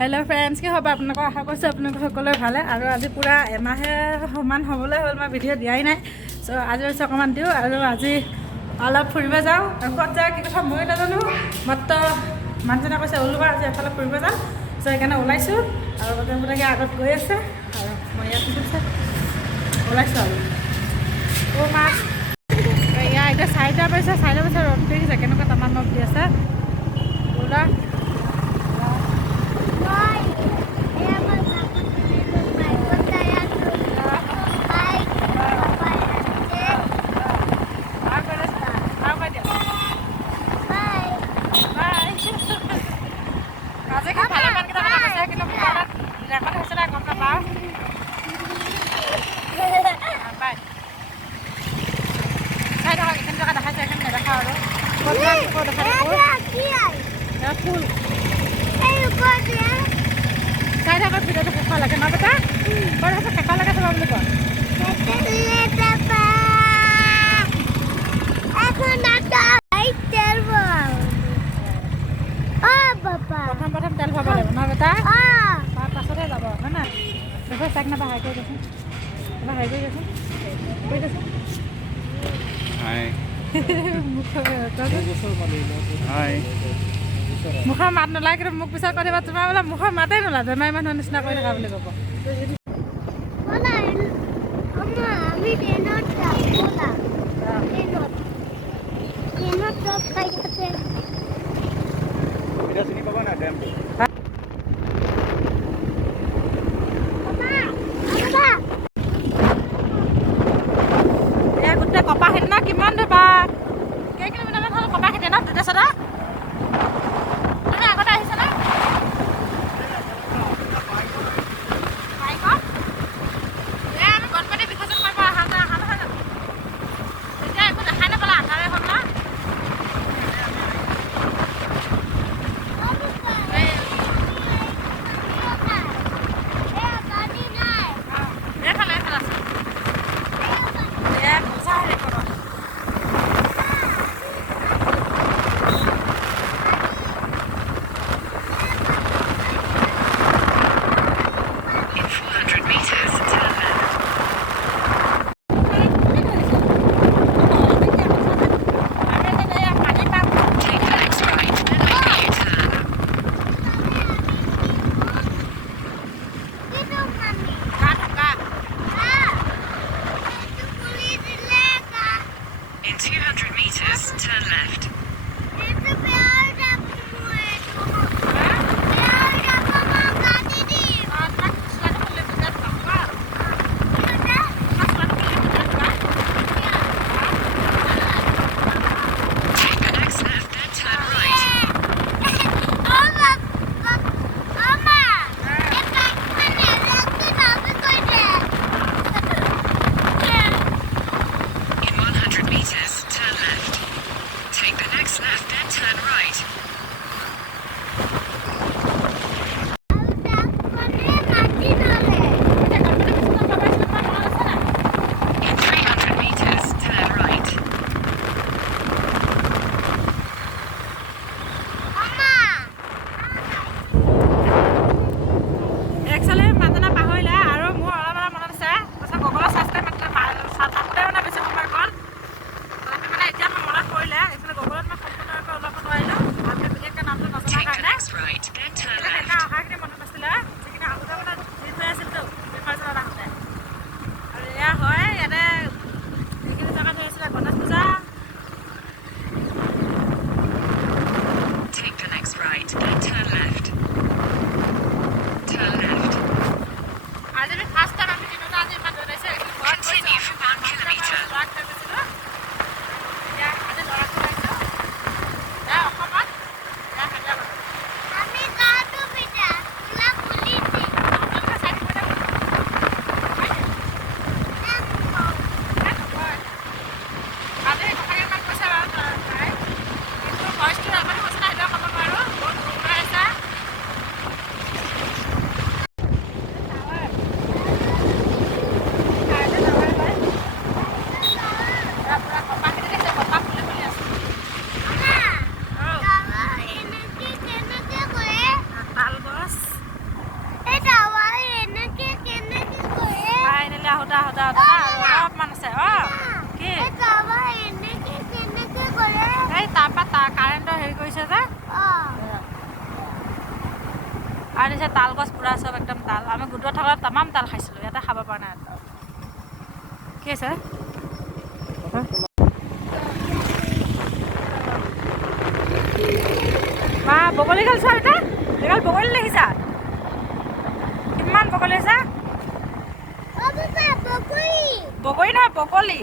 Hello' friends, কি হ'ব আপোনালোকক? আশা কৰিছোঁ আপোনালোক সকলোৱে ভালে। আৰু আজি পূৰা এমাহে সমান হ'বলৈ হ'ল, মই ভিডিঅ' দিয়াই নাই। চ' আজি হৈছে অকণমান দিওঁ। আৰু আজি অলপ ফুৰিব যাওঁ। ক'ত যায় কি কথা ময়ো নাজানো, মাত্ৰ মানুহজনে কৈছে ওলোৱা আজি এফালে ফুৰিব যাওঁ। চ' সেইকাৰণে ওলাইছোঁ আৰু গোটেইবিলাকে আগত গৈ আছে আৰু মই ইয়াত ওলাইছোঁ আৰু মাছ এয়া এতিয়া 4টা বাজিছে। 4টা বজাত ৰ'দ দেখিছে কেনেকুৱা তামান ৰ'দ দি আছে পূৰা। ফুল চাই থাকক ভিডিঅ'টো শেষ লাগে ন বেটা? বৰ শেষ লাগে চাবা বুলি কয়। প্ৰথম তেল ভৰাব লাগিব ন বেটা? তাৰ পাছতহে যাব হয় নাই? দেখোন চাইক নাপায় হাই কৰি দেচোন, হাই কৰি দেচোন, কৰি দেচোন। মুখৰ মাত নোলায়, কিন্তু মোক পিছত কৈ দিবা তোমাৰ বোলে মুখৰ মাতেই নোলায়, বেমাৰী মানুহৰ নিচিনা কৰি থকা বুলি ক'ব। গোটেই কপাহ খেতি ন? কিমান ধৰবা কেই কিলোমিটাৰমান হ'ল কপাহ খেতি ন? দুটা চদা তুমি আগতে আহিছা না? আমি গণপতি বিসৰ্জন কৰিব অহা নহয় জানো? এতিয়া একো দেখাই নাপালা, আন্ধাৰে হ'ল না? আৰু নিচে তাল গছ পুৰা চব একদম তাল আমি গোটত থাকোঁতে তামাম তাল খাইছিলোঁ ইয়াতে খাব পৰা নাই কি আছে মা বগলী গাল চোৱা এটা এগাল বগলী দেখিছা কিমান বগলী আছে বগৰী নহয় বগলী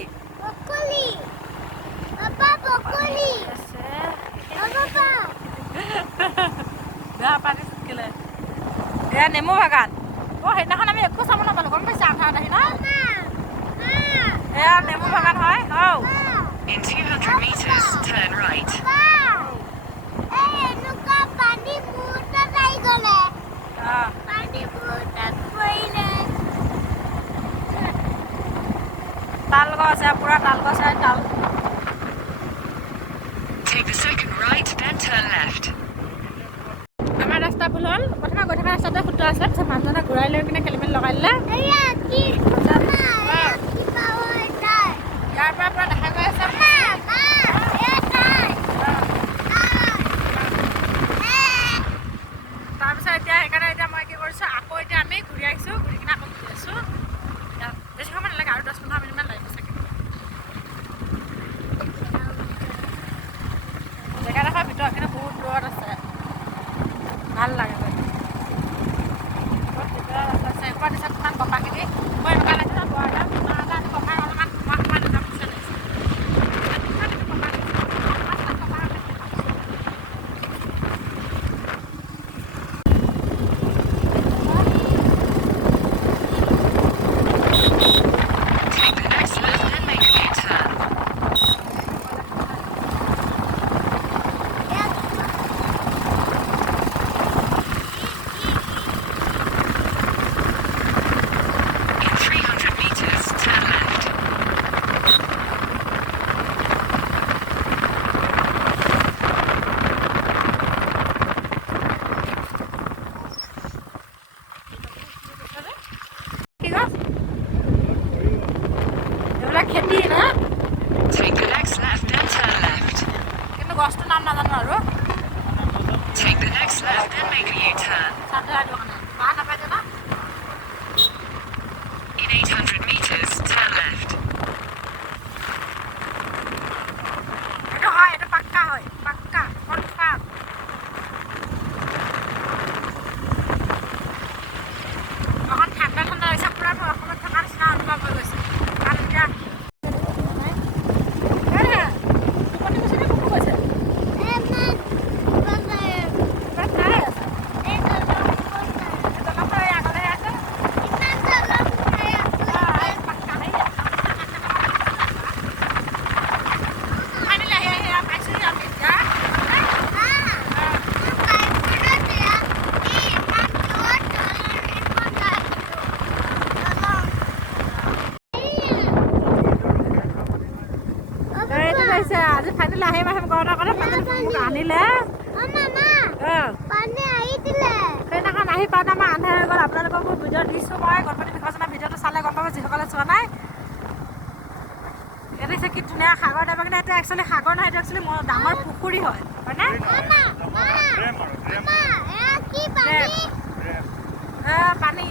পানী চুটকিলে এয়া নেমু বাগান সেইদিনাখন আমি একো চাব নাপালোঁ গম পাইছা আন্ধাৰত আহি ন এয়া নেমু বাগান হয় In 200 meters, turn right. তাল গছ পুৰা তাল গছ তাল Take the second right, then turn left. আমাৰ ৰাস্তা ভুল হ'ল প্ৰথমে গৈ থকা ৰাস্তাতে শুদ্ধ আছে তাৰপিছত মানুহজনে ঘূৰাই লৈ পিনে খেলি মেলি লগাই দিলে ইয়াৰ পৰা পুৰা দেখা গৈ আছে তাৰপিছত এতিয়া সেইকাৰণে এতিয়া মই কি কৰিছোঁ আকৌ এতিয়া আমি ঘূৰি আহিছোঁ ঘূৰি কিনে আকৌ ঘূৰি আছোঁ বেছি সময় নালাগে আৰু 10-15 মিনিটমান লাগিব চাগে জেগাডোখৰ ভিতৰত কিন্তু বহুত দূৰত আছে ভাল লাগে বহুত ভিতৰত আছে এবাৰ দিছে কিমান বপাখিনি মই এনেকুৱা লাগিছে বপাই অলপমান সোমাই দুটা পিছে লাগিছে Take the next left, then make a U-turn. In 300 meters, turn left. কি গছ এইবিলাক খেতি না Take the next left, then turn left. কিন্তু গছটোৰ নাম নাজানো আৰু Take the next left, then make a U-turn. Charger দোকানে মা নাপায় জানা In 800 meters, turn left. এইটো হয় এইটো পাক্কা হয় পাক্কা কনফাৰ্ম অকণ ঠাণ্ডা ঠাণ্ডা হৈছে পুৰা মোৰ অসমত থকা নিচিনা অনুভৱ হৈ গৈছে কাৰণ এতিয়া টোপনি গৈছে নে কুকু গৈছে কিবা খাই আছে জলফাই আগলৈ আছে পাক্কা ফাইনেলি আহি পাইছোঁহি আমি এতিয়া এইটো কৈছে আজি ফাইনেলি আহিম আহিম কৰোঁতে ফাইনেলি আনিলে সেইদিনাখন আহি পাওঁতে আমাৰ আন্ধাৰ হৈ গ'ল আপোনালোকক মই ভিডিঅ' দিছোঁ মই গণপতি বিসৰ্জনৰ ভিডিঅ'টো চালে গম পাব যিসকলে চোৱা নাই ইয়াত দেখিছে কি ধুনীয়া সাগৰ টাইপৰ কিন্তু এইটো একচুৱেলি সাগৰ নহয় এইটো একচুৱেলি ডাঙৰ পুখুৰী হয়নে পানী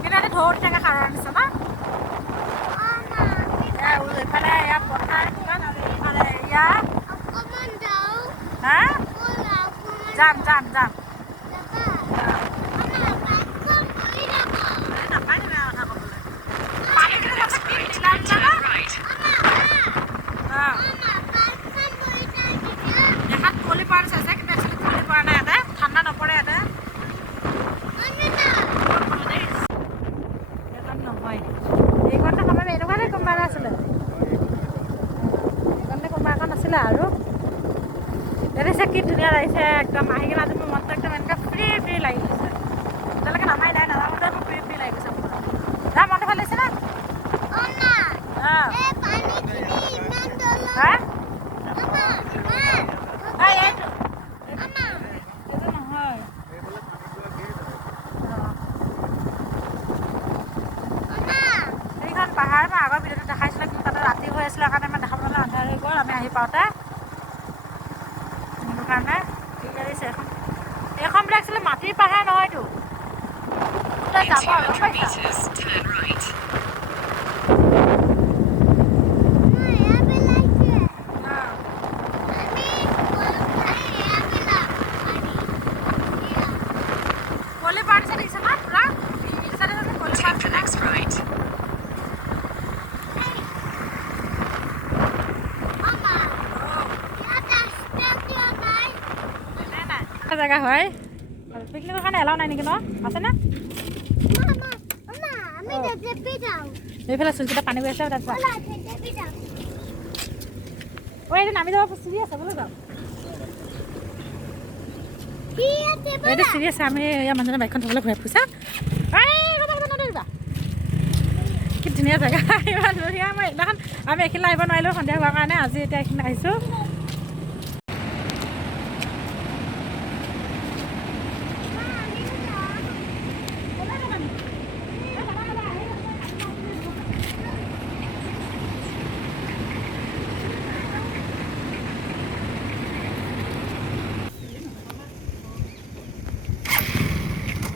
কিন্তু ইয়াতে ঢৌ থাকে সাগৰৰ নিচিনা এইফালে এয়া পথাৰ কিমান আৰু এইফালে এয়া হা যাম যাম যাম নাপায় বেয়া কথা ক'বলৈ পানীখিনি যাতে কি নীলা নীলা Turn right. দেখাত কুঁৱলী পৰা নিচিনা আছে কিন্তু একচুৱেলি কুঁৱলী পৰা নাই ইয়াতে ঠাণ্ডা নপৰে ইয়াতে নহয় এইকণতে সময় এনেকুৱাতে কোনোবা এটা আছিলে এইকণতে কোনোবা এখন আছিলে আৰু দেখিছে কি ধুনীয়া লাগিছে একদম আহি কিনে আজি মোৰ মনটো একদম এনেকৈ ফ্ৰী ফ্ৰী লাগি গৈছে এতিয়ালৈকে নামাই নাই নাজানোতে মোৰ ফ্ৰী ফ্ৰী লাগি গৈছে যা মনটো ভাল লাগিছে না এইটো নহয় সেইখন পাহাৰ মই আগৰ ভিডিঅ'টো দেখাইছিলোঁ কিন্তু তাতে ৰাতি হৈ আছিলে কাৰণে মই দেখাব নোৱাৰিলোঁ আন্ধাৰ হৈ গ'ল আমি আহি পাওঁতে সেইটো কাৰণে ঠিক লাগিছে এইখন এইবিলাক আচলতে মাটিৰ পাহাৰ নহয়তো In 200 meters, turn right. Take the next right. জেগা হয় পিকনিকৰ কাৰণে এলাও নাই নেকি ন আছে না এইফালে চুলকেইটা পানী গৈ আছে তাৰপিছত ঐ এইটো নামি যাব চিৰি আছে বোলো যাওঁ এইটো চিৰি আছে আমি ইয়াৰ মানুহজনে বাইকখন থবলৈ ঘূৰাই ফুৰিছা কি ধুনীয়া জেগা ইমান ধুনীয়া মই এইদিনাখন আমি এইখিনি আহিব নোৱাৰিলোঁ সন্ধিয়া হোৱাৰ কাৰণে আজি এতিয়া এইখিনি আহিছোঁ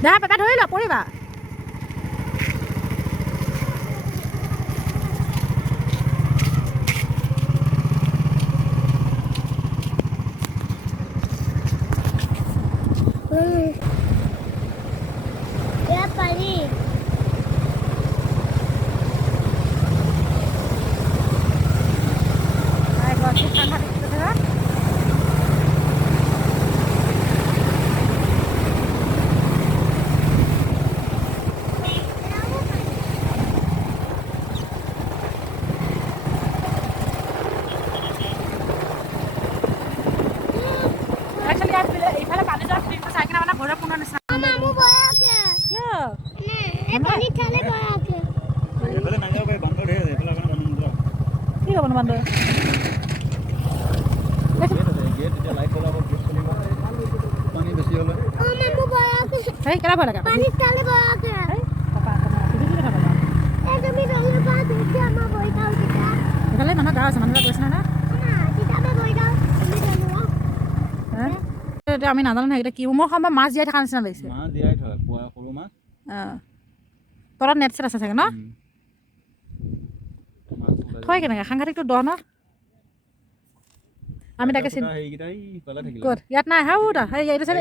দে পেপা ধৰি ল পৰিবা এইফালে পানী যোৱা ফিল্ডটো চাই কিনে মানে ঘৰৰ পুনৰ নিচিনা কি হ'ব বান্দৰ সেই কেলা ভয় লাগে সেইফালে মানুহ গাঁও আছে মানুহবিলাক গৈছে না এতিয়া আমি নাজানো নহয় এতিয়া কি মোৰ সময় মাছ জীয়াই থকা নিচিনা লাগিছে তলত নেট চেট আছে চাগে ন থয় কেনেকৈ সাংঘাতিকটো দ ন আমি তাকে ক'ত ইয়াত নাই হাও এইটো চাইডে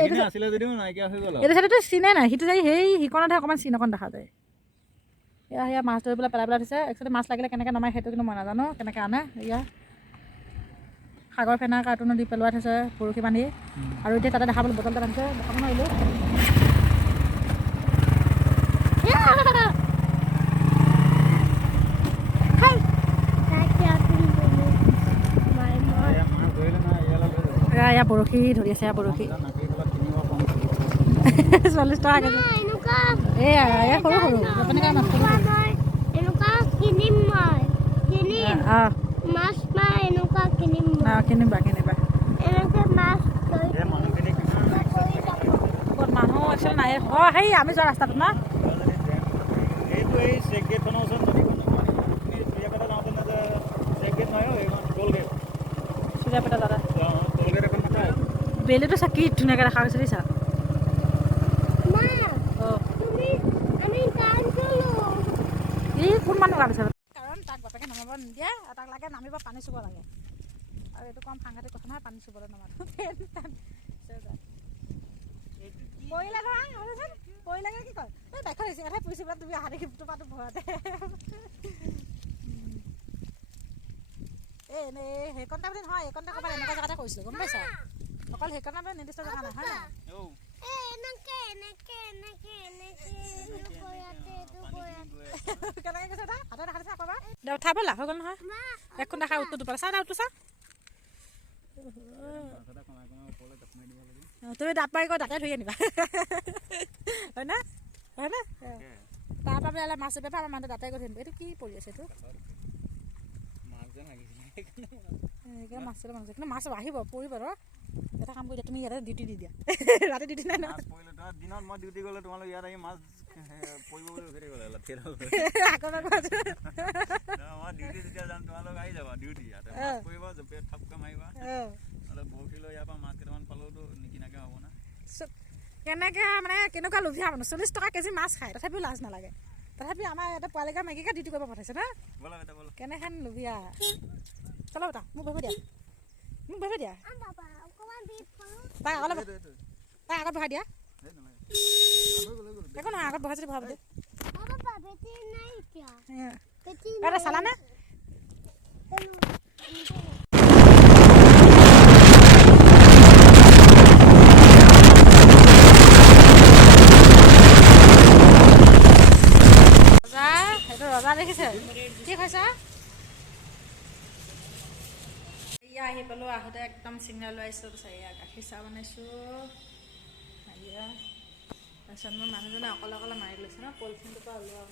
এইটো চাইডেতো চিনে নাই সিটো চাই সেই সিকণতহে অকণমান চিন অকণ দেখা যায় এয়া সেয়া মাছ ধৰি পেলাই পেলাই থৈছে একচুৱেলি মাছ লাগিলে কেনেকৈ নমাই সেইটো কিন্তু মই নাজানো কেনেকৈ আনে এয়া সাগৰ ফেনা কাৰ্টুনো দি পেলোৱাই থৈছে বৰশী বান্ধি আৰু এতিয়া তাতে দেখা পালোঁ বটল এটা বান্ধিছে দেখাব নোৱাৰিলোঁ এয়া বৰশী ধৰি আছে বৰশী 40 টকা কেজি এয়া এয়া সৰু সৰু তেনেকৈ মাছ কিনিবা মানুহ একচুৱেলি নাই অঁ সেই আমি যোৱা ৰাস্তাটো ন চুৰিয়াপেটা দাদা বেলিটো চা কি ধুনীয়াকৈ দেখা হৈছে দেই চা এই কোন মানুহ গালিছে কাৰণ তাক বাপেকে নামিব নিদিয়ে তাক লাগে নামিব পানী চুব লাগে আৰু এইটো কম সাংঘাতিক কথা নহয় পানী চুবলৈ নামানো পৰিলে নহয় পৰিলেগে কি কয় এই বাইকখন আহিছে কথাই পুৰিছে বোলে তুমি আহা দেখি তোমাৰতো ভয়তে এই এনেই সেইকণটা বুলি নহয় এইকণটা ক'ৰবাত এনেকুৱা জেগাতে কৈছিলোঁ গম পাইছা অকল সেইকণটা মানে নিৰ্দিষ্ট জেগা নহয় কেনেকৈ কৈছে এটা হাতে দেখা দিছে আকৌ এবাৰ দে উঠাই পেলা হৈ গ'ল নহয় এখন দেখা উত্তৰ দুপালে চা উঠটো চা তুমি দাঁত মাৰি গৈ দাঁতে ধুই আনিবা হয় না তাৰপৰা বোলে মাছ বেপাৰ আমাৰ মানুহে দাঁতে গৈ ধুই আনিব এইটো কি পৰি আছে এইটো মাছ কিন্তু মাছ আহিব পৰিব ৰ এটা কাম কৰি দিয়া তুমি ইয়াতে ডিউটি দি দিয়া ৰাতি ডিউটি নাই ন দিনত মই ডিউটি গ'লে তোমালোক ইয়াত আহি মাছ পৰিব বুলি উঠি গ'লে আকৌ মই ডিউটি যেতিয়া যাম তোমালোক আহি যাবা ডিউটি ইয়াতে মাছ পৰিব জপিয়াই থাপকৈ মাৰিবা অলপ বৰশী লৈ ইয়াৰ পৰা মাছ কেইটামান পালেওতো নিকিনাকৈ হ'ব না কেনেকৈ মানে কেনেকুৱা লোভীয়া মানুহ 40 টকা কেজি মাছ খায় তথাপিও লাজ নালাগে তথাপিও আমাৰ ইয়াতে পোৱালিকা মেগীকে ডিউটি কৰিব পঠাইছে না ব'লা বেটা ব'লা কেনেখন লোভীয়া চলো বেটা মোক বহিব দিয়া তাই আগলৈ তাই আগত বহাই দিয়া একো নহয় আগত বহাই যদি বহাব দে এটা চালানে ৰজা দেখিছে কি কৈছা এয়া আহি পালোঁ আহোঁতে একদম চিঙৰা লৈ আহিছোঁ তাৰপিছত এয়া গাখীৰ চাহ বনাইছোঁ এয়া তাৰপিছত মোৰ মানুহজনে অকলে অকলে মাৰি লৈছে ন পলিথিনটোৰ পৰা ওলোৱা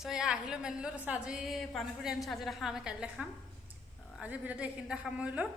চ' এয়া আহিলোঁ মেলিলোঁ তাৰপিছত আজি পানীপুৰি আনিছোঁ আজি নাখাওঁ আমি কাইলৈ খাম আজিৰ ভিডিঅ'টো এইখিনিতে সামৰিলোঁ